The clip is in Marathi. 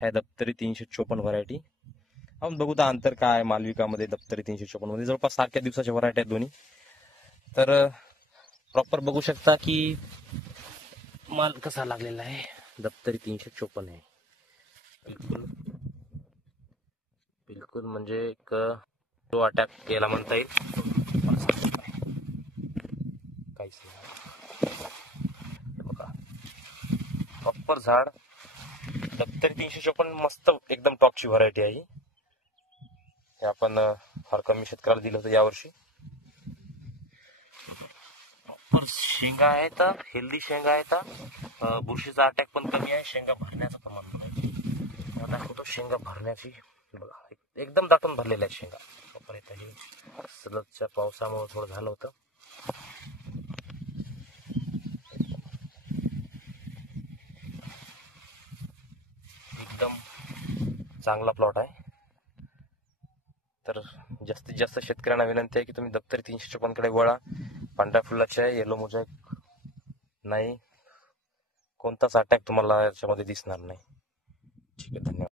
आहे दप्तरी 354 व्हरायटी. आपण बघू तर अंतर काय आहे मालविकामध्ये दप्तरी 354 मध्ये. जवळपास सारख्या दिवसाच्या व्हरायटी आहेत दोन्ही. तर प्रॉपर बघू शकता की माल कसा लागलेला आहे. दप्तरी 354 आहे. बिलकुल बिलकुल म्हणजे एक तो अटॅक याला म्हणता येईल. काहीच नाही बघा, प्रॉपर झाड. दप्तरी 354 मस्त एकदम टॉपची व्हरायटी आहे. हे आपण फार कमी शेतकऱ्याला दिलं होतं यावर्षी. प्रॉपर शेंगा आहेत, हेल्दी शेंगा आहेत. बुरशीचा अटॅक पण कमी आहे. शेंगा भरण्याचं प्रमाण नाही. दाखवतो शेंगा भरण्याची. बघा एकदम दाटून भरलेल्या आहेत शेंगा. प्रॉपर येतं हे सलगच्या पावसामुळे थोडं झालं होतं. एकदम चांगला प्लॉट आहे. तर जास्तीत जास्त शेतकऱ्यांना विनंती आहे की तुम्ही दप्तरी 354 कडे वळा. पांढऱ्या फुलाचे आहे, येलो मोजॅक नाही, कोणताच अटॅक तुम्हाला याच्यामध्ये दिसणार नाही. ठीक आहे, धन्यवाद.